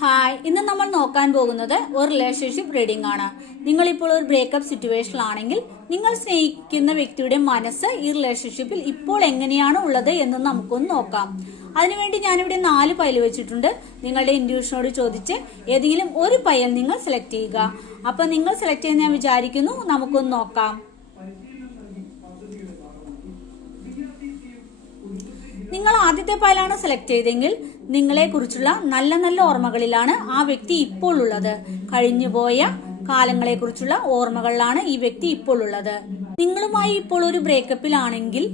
Hi, ഇന്ന് നമ്മൾ നോക്കാൻ പോകുന്നത് ഒരു റിലേഷൻഷിപ്പ് റീഡിംഗ് ആണ്. നിങ്ങൾ ഇപ്പോൾ ഒരു ബ്രേക്കപ്പ് സിറ്റുവേഷനിലാണെങ്കിൽ നിങ്ങൾ സ്നേഹിക്കുന്ന വ്യക്തിയുടെ മനസ്സ് ഈ റിലേഷൻഷിപ്പിൽ ഇപ്പോൾ എങ്ങനെയാണ് ഉള്ളത് എന്ന് നമുക്കൊന്ന് നോക്കാം. അതിനുവേണ്ടി ഞാനിവിടെ 4 പൈൽ വെച്ചിട്ടുണ്ട്. നിങ്ങളുടെ ഇൻഡ്യൂഷനോട് ചോദിച്ച് ഏതെങ്കിലും ഒരു പൈൽ നിങ്ങൾ സെലക്ട് ചെയ്യുക. അപ്പൊ നിങ്ങൾ സെലക്ട് ചെയ്യുന്ന ഞാൻ വിചാരിക്കുന്നു. നമുക്കൊന്ന് നോക്കാം. നിങ്ങൾ ആദ്യത്തെ പൈലാണ് സെലക്ട് ചെയ്തെങ്കിൽ നിങ്ങളെ കുറിച്ചുള്ള നല്ല നല്ല ഓർമ്മകളിലാണ് ആ വ്യക്തി ഇപ്പോൾ ഉള്ളത്. കഴിഞ്ഞുപോയ കാലങ്ങളെ കുറിച്ചുള്ള ഓർമ്മകളിലാണ് ഈ വ്യക്തി ഇപ്പോൾ ഉള്ളത്. നിങ്ങളുമായി ഇപ്പോൾ ഒരു ബ്രേക്കപ്പിലാണെങ്കിൽ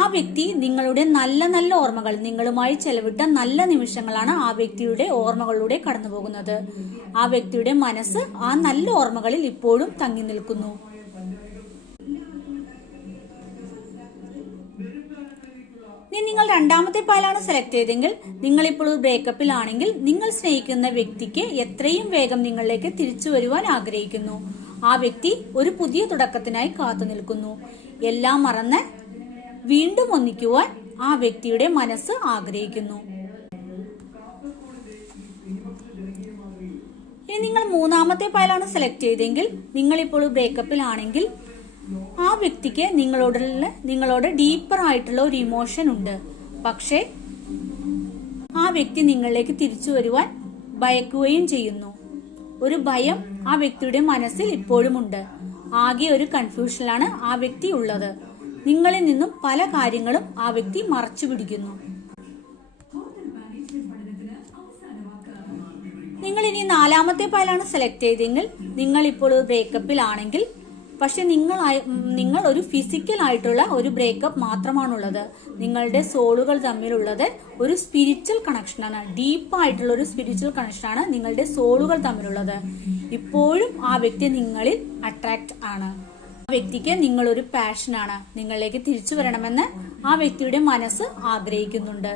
ആ വ്യക്തി നിങ്ങളുടെ നല്ല നല്ല ഓർമ്മകൾ, നിങ്ങളുമായി ചെലവിട്ട നല്ല നിമിഷങ്ങളാണ് ആ വ്യക്തിയുടെ ഓർമ്മകളിലൂടെ കടന്നു പോകുന്നത്. ആ വ്യക്തിയുടെ മനസ്സ് ആ നല്ല ഓർമ്മകളിൽ ഇപ്പോഴും തങ്ങി നിൽക്കുന്നു. നിങ്ങൾ രണ്ടാമത്തെ പൈലാണ് സെലക്ട് ചെയ്തെങ്കിൽ നിങ്ങൾ ഇപ്പോൾ ഒരു ബ്രേക്കപ്പിലാണെങ്കിൽ നിങ്ങൾ സ്നേഹിക്കുന്ന വ്യക്തിക്ക് എത്രയും വേഗം നിങ്ങളിലേക്ക് തിരിച്ചു വരുവാൻ ആഗ്രഹിക്കുന്നു. ആ വ്യക്തി ഒരു പുതിയ തുടക്കത്തിനായി കാത്തു നിൽക്കുന്നു. എല്ലാം മറന്ന് വീണ്ടും ഒന്നിക്കുവാൻ ആ വ്യക്തിയുടെ മനസ്സ് ആഗ്രഹിക്കുന്നു. ഇനി നിങ്ങൾ മൂന്നാമത്തെ പൈലാണ് സെലക്ട് ചെയ്തെങ്കിൽ നിങ്ങൾ ഇപ്പോൾ ബ്രേക്കപ്പിലാണെങ്കിൽ ആ വ്യക്തിക്ക് നിങ്ങളോട് ഡീപ്പർ ആയിട്ടുള്ള ഒരു ഇമോഷൻ ഉണ്ട്. പക്ഷേ ആ വ്യക്തി നിങ്ങളിലേക്ക് തിരിച്ചു വരുവാൻ ഭയക്കുകയും ചെയ്യുന്നു. ഒരു ഭയം ആ വ്യക്തിയുടെ മനസ്സിൽ ഇപ്പോഴും ഉണ്ട്. ആകെ ഒരു കൺഫ്യൂഷനിലാണ് ആ വ്യക്തി ഉള്ളത്. നിങ്ങളിൽ നിന്നും പല കാര്യങ്ങളും ആ വ്യക്തി മറച്ചു പിടിക്കുന്നു. നിങ്ങൾ ഇനി നാലാമത്തെ പൈലാണ് സെലക്ട് ചെയ്തെങ്കിൽ നിങ്ങൾ ഇപ്പോൾ ബ്രേക്കപ്പിലാണെങ്കിൽ പക്ഷെ നിങ്ങൾ ഒരു ഫിസിക്കൽ ആയിട്ടുള്ള ഒരു ബ്രേക്കപ്പ് മാത്രമാണുള്ളത്. നിങ്ങളുടെ സോളുകൾ തമ്മിലുള്ളത് ഒരു സ്പിരിച്വൽ കണക്ഷനാണ്. ഡീപ്പായിട്ടുള്ള ഒരു സ്പിരിച്വൽ കണക്ഷനാണ് നിങ്ങളുടെ സോളുകൾ തമ്മിലുള്ളത്. ഇപ്പോഴും ആ വ്യക്തി നിങ്ങളിൽ അട്രാക്ട് ആണ്. ആ വ്യക്തിക്ക് നിങ്ങളൊരു പാഷനാണ്. നിങ്ങളിലേക്ക് തിരിച്ചു വരണമെന്ന് ആ വ്യക്തിയുടെ മനസ്സ് ആഗ്രഹിക്കുന്നുണ്ട്.